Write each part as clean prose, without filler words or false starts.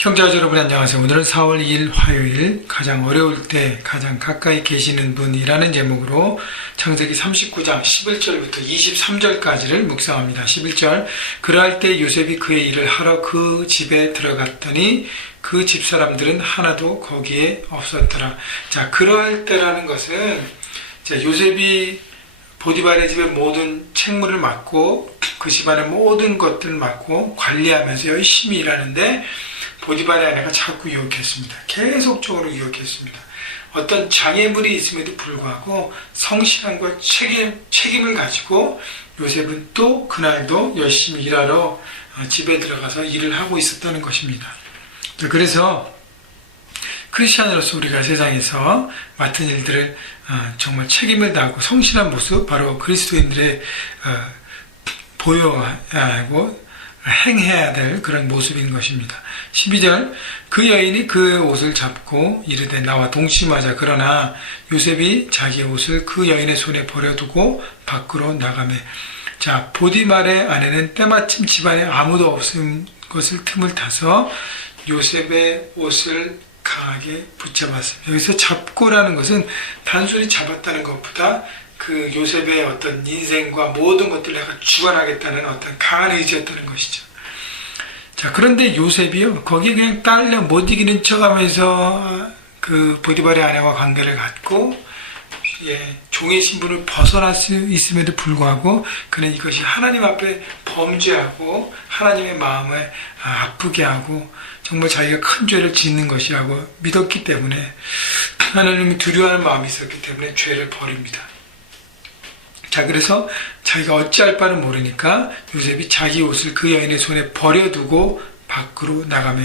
형제자 여러분 안녕하세요. 오늘은 4월 2일 화요일 가장 어려울 때 가장 가까이 계시는 분이라는 제목으로 창세기 39장 11절부터 23절까지를 묵상합니다. 11절 그러할 때 요셉이 그의 일을 하러 그 집에 들어갔더니 그 집사람들은 하나도 거기에 없었더라. 자, 그러할 때라는 것은 요셉이 보디발의 집의 모든 책무를 맡고 그 집안의 모든 것들을 맡고 관리하면서 열심히 일하는데 보디발의 아내가 자꾸 유혹했습니다. 계속적으로 유혹했습니다. 어떤 장애물이 있음에도 불구하고 성실함과 책임을 가지고 요셉은 또 그날도 열심히 일하러 집에 들어가서 일을 하고 있었다는 것입니다. 그래서 크리스찬으로서 우리가 세상에서 맡은 일들을 정말 책임을 다하고 성실한 모습, 바로 그리스도인들의 보여야 하고 행해야 될 그런 모습인 것입니다. 12절 그 여인이 그 옷을 잡고 이르되 나와 동침하자. 그러나 요셉이 자기의 옷을 그 여인의 손에 버려두고 밖으로 나가매. 자, 보디발의 아내는 때마침 집안에 아무도 없은 것을 틈을 타서 요셉의 옷을 강하게 붙잡았습니다. 여기서 잡고라는 것은 단순히 잡았다는 것보다 그 요셉의 어떤 인생과 모든 것들을 내가 주관하겠다는 어떤 강한 의지였다는 것이죠. 자, 그런데 요셉이요, 거기에 그냥 딸려 못 이기는 척 하면서 그 보디발의 아내와 관계를 갖고, 종의 신분을 벗어날 수 있음에도 불구하고, 그는 이것이 하나님 앞에 범죄하고, 하나님의 마음을 아프게 하고, 정말 자기가 큰 죄를 짓는 것이라고 믿었기 때문에, 하나님을 두려워하는 마음이 있었기 때문에 죄를 버립니다. 자, 그래서 자기가 어찌할 바를 모르니까 요셉이 자기 옷을 그 여인의 손에 버려두고 밖으로 나가매.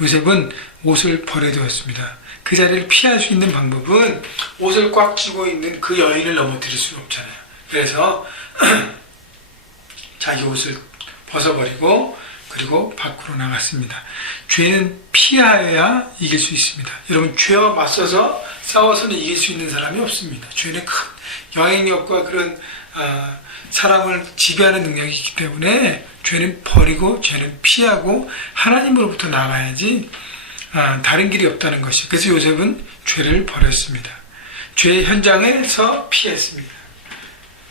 요셉은 옷을 버려두었습니다. 그 자리를 피할 수 있는 방법은 옷을 꽉 쥐고 있는 그 여인을 넘어뜨릴 수는 없잖아요. 그래서 자기 옷을 벗어버리고 그리고 밖으로 나갔습니다. 죄는 피하여야 이길 수 있습니다. 여러분, 죄와 맞서서 싸워서는 이길 수 있는 사람이 없습니다. 죄는 큰 영향력과 그런 사람을 지배하는 능력이 있기 때문에 죄는 버리고 죄는 피하고 하나님으로부터 나가야지 다른 길이 없다는 것이죠. 그래서 요셉은 죄를 버렸습니다. 죄의 현장에서 피했습니다.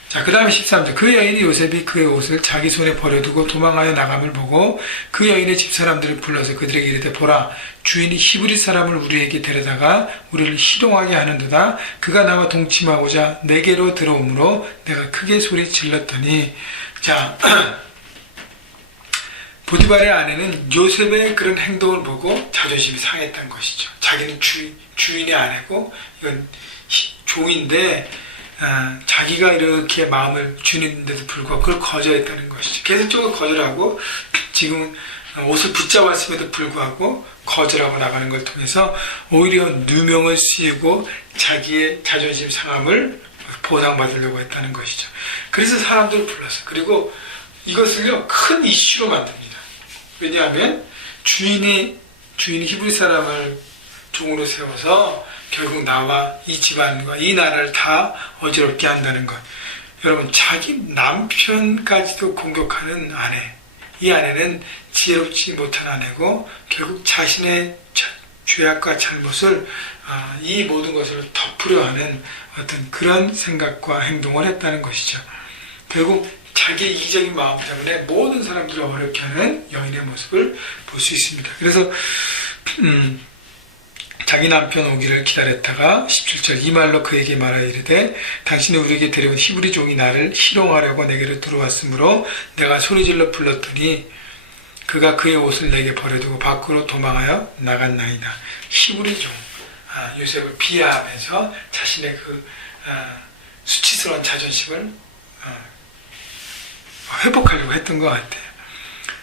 자, 그 다음에 13절 그 여인이 요셉이 그의 옷을 자기 손에 버려두고 도망하여 나감을 보고 그 여인의 집사람들을 불러서 그들에게 이르되 보라, 주인이 히브리 사람을 우리에게 데려다가 우리를 희롱하게 하는도다. 그가 나와 동침하고자 내게로 들어오므로 내가 크게 소리 질렀더니. 자, 보디발의 아내는 요셉의 그런 행동을 보고 자존심이 상했던 것이죠. 자기는 주인의 아내고 이건 종인데 자기가 이렇게 마음을 주는데도 불구하고 그걸 거절했다는 것이죠. 계속적으로 거절하고 지금 옷을 붙잡았음에도 불구하고 거절하고 나가는 걸 통해서 오히려 누명을 씌우고 자기의 자존심 상함을 보상받으려고 했다는 것이죠. 그래서 사람들을 불렀어요. 그리고 이것을요, 큰 이슈로 만듭니다. 왜냐하면 주인이 히브리 사람을 종으로 세워서 결국 나와 이 집안과 이 나라를 다 어지럽게 한다는 것. 여러분, 자기 남편까지도 공격하는 아내. 이 아내는 지혜롭지 못한 아내고 결국 자신의 죄악과 잘못을 이 모든 것을 덮으려 하는 어떤 그런 생각과 행동을 했다는 것이죠. 결국 자기의 이기적인 마음 때문에 모든 사람들을 어렵게 하는 여인의 모습을 볼 수 있습니다. 그래서 자기 남편 오기를 기다렸다가 17절 이 말로 그에게 말하여 이르되 당신이 우리에게 데려온 히브리 종이 나를 희롱하려고 내게로 들어왔으므로 내가 소리질러 불렀더니 그가 그의 옷을 내게 버려두고 밖으로 도망하여 나갔나이다. 히브리 종, 요셉을 비하하면서 자신의 그 수치스러운 자존심을 회복하려고 했던 것 같아요.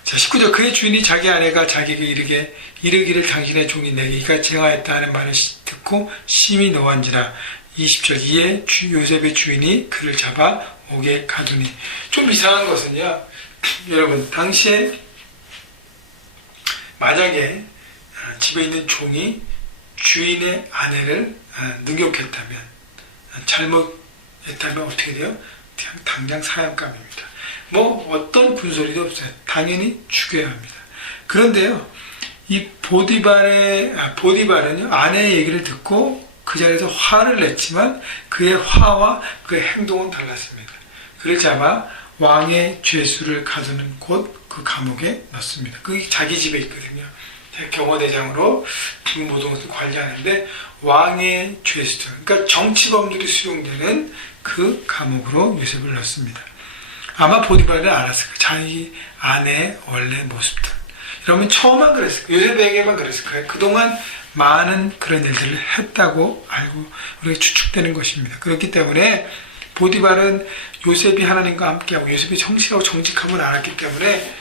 자, 19절 그의 주인이 자기 아내가 자기에게 이르기를 당신의 종이 내게 이같이 행하였다 하는 말을 듣고 심히 노한지라. 20절 이에 요셉의 주인이 그를 잡아 옥에 가두니. 좀 이상한 것은요, 여러분, 당시에 만약에 집에 있는 종이 주인의 아내를 능욕했다면, 잘못했다면 어떻게 돼요? 그냥 당장 사형감입니다. 어떤 군소리도 없어요. 당연히 죽여야 합니다. 그런데요, 이 보디발은요, 아내의 얘기를 듣고 그 자리에서 화를 냈지만 그의 화와 그의 행동은 달랐습니다. 그를 잡아 왕의 죄수를 가두는 곳 그 감옥에 넣습니다. 그게 자기 집에 있거든요. 경호대장으로 모든 것을 관리하는데 왕의 죄수들, 그러니까 정치범들이 수용되는 그 감옥으로 요셉을 넣습니다. 아마 보디발은 알았을 거예요. 자기 아내의 원래 모습들. 여러분 처음만 그랬을 거예요. 요셉에게만 그랬을 거예요. 그동안 많은 그런 일들을 했다고 알고 우리가 추측되는 것입니다. 그렇기 때문에 보디발은 요셉이 하나님과 함께하고 요셉이 성실하고 정직함을 알았기 때문에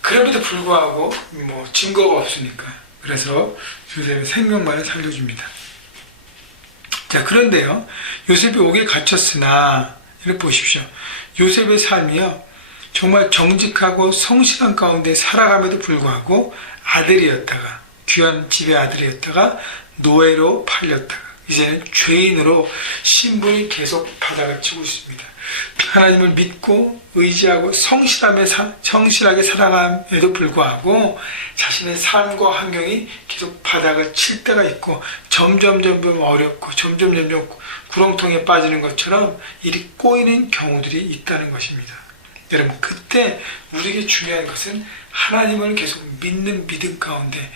그럼에도 불구하고 뭐 증거가 없으니까 그래서 요셉의 생명만을 살려줍니다. 자, 그런데요, 요셉이 옥에 갇혔으나 이렇게 보십시오. 요셉의 삶이요, 정말 정직하고 성실한 가운데 살아감에도 불구하고 아들이었다가, 귀한 집의 아들이었다가 노예로 팔렸다가 이제는 죄인으로 신분이 계속 바닥을 치고 있습니다. 하나님을 믿고 의지하고 성실하게 살아감에도 불구하고 자신의 삶과 환경이 계속 바닥을 칠 때가 있고 점점 어렵고 점점 구렁텅이에 빠지는 것처럼 일이 꼬이는 경우들이 있다는 것입니다. 여러분, 그때 우리에게 중요한 것은 하나님을 계속 믿는 믿음 가운데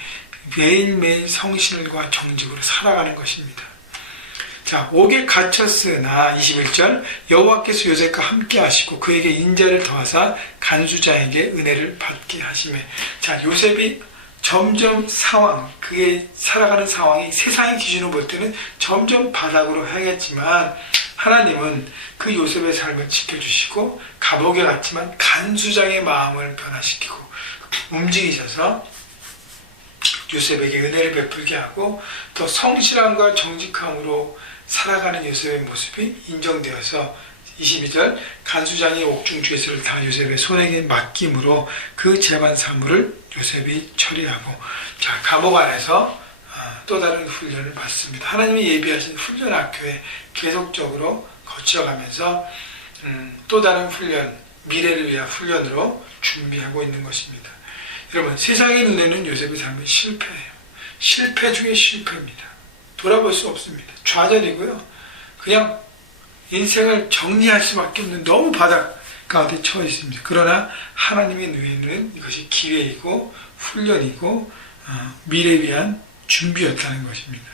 매일매일 성실과 정직으로 살아가는 것입니다. 자, 옥에 갇혔으나 21절 여호와께서 요셉과 함께 하시고 그에게 인자를 더하사 간수자에게 은혜를 받게 하시매. 자, 요셉이 점점 그의 살아가는 상황이 세상의 기준으로 볼 때는 점점 바닥으로 향했지만 하나님은 그 요셉의 삶을 지켜주시고 감옥에 갔지만 간수장의 마음을 변화시키고 움직이셔서 요셉에게 은혜를 베풀게 하고 더 성실함과 정직함으로 살아가는 요셉의 모습이 인정되어서 22절 간수장이 옥중 죄수를 다 요셉의 손에게 맡김으로 그 재반 사물을 요셉이 처리하고, 자, 감옥 안에서 또 다른 훈련을 받습니다. 하나님이 예비하신 훈련 학교에 계속적으로 거쳐가면서 또 다른 훈련, 미래를 위한 훈련으로 준비하고 있는 것입니다. 여러분, 세상의 눈에는 요셉의 삶은 실패예요. 실패 중에 실패입니다. 돌아볼 수 없습니다. 좌절이고요. 그냥 인생을 정리할 수밖에 없는 너무 바닥 가운데 처해 있습니다. 그러나 하나님의 눈에는 이것이 기회이고 훈련이고 미래에 위한 준비였다는 것입니다.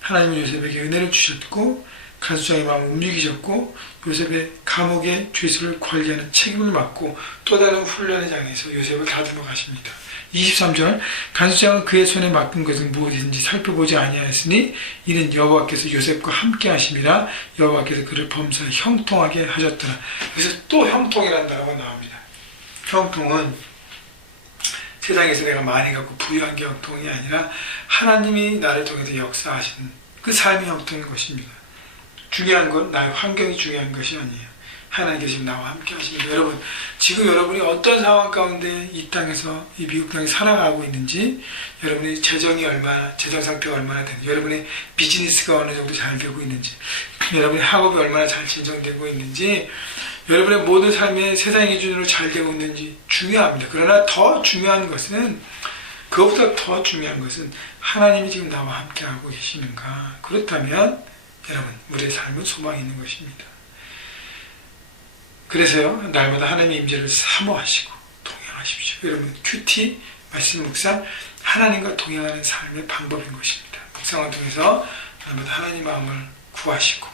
하나님은 요셉에게 은혜를 주셨고 간수장의 마음을 움직이셨고 요셉의 감옥의 죄수를 관리하는 책임을 맡고 또 다른 훈련의 장에서 요셉을 다듬어 가십니다. 23절 간수장은 그의 손에 맡긴 것은 무엇이든지 살펴보지 아니하였으니 이는 여호와께서 요셉과 함께 하심이라 여호와께서 그를 범사에 형통하게 하셨더라. 그래서 또 형통이라는 단어가 나옵니다. 형통은 세상에서 내가 많이 갖고 부유한 게 형통이 아니라 하나님이 나를 통해서 역사하시는 그 삶이 형통인 것입니다. 중요한 건 나의 환경이 중요한 것이 아니에요. 하나님께서 지금 나와 함께 하십니다. 여러분, 지금 여러분이 어떤 상황 가운데 이 땅에서, 이 미국 땅에 살아가고 있는지, 여러분의 재정 상태가 얼마나 되는지, 여러분의 비즈니스가 어느 정도 잘 되고 있는지, 여러분의 학업이 얼마나 잘 진정되고 있는지, 여러분의 모든 삶이 세상의 기준으로 잘 되고 있는지 중요합니다. 그러나 더 중요한 것은, 그것보다 더 중요한 것은 하나님이 지금 나와 함께 하고 계시는가. 그렇다면 여러분, 우리의 삶은 소망이 있는 것입니다. 그래서요, 날마다 하나님의 임재를 사모하시고 동행하십시오. 여러분, 큐티 말씀 묵상, 하나님과 동행하는 삶의 방법인 것입니다. 묵상을 통해서 날마다 하나님 마음을 구하시고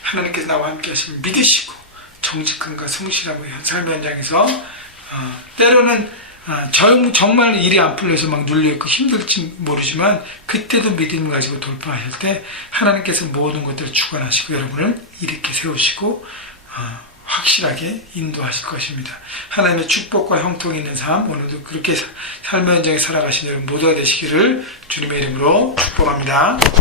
하나님께서 나와 함께 하시면 믿으시고 정직함과 성실함과 삶의 현장에서 때로는 정말 일이 안 풀려서 막 눌려있고 힘들지 모르지만 그때도 믿음 가지고 돌파하실 때 하나님께서 모든 것들을 주관하시고 여러분을 일으켜 세우시고 확실하게 인도하실 것입니다. 하나님의 축복과 형통이 있는 삶, 오늘도 그렇게 삶의 현장에 살아가시는 여러분 모두가 되시기를 주님의 이름으로 축복합니다.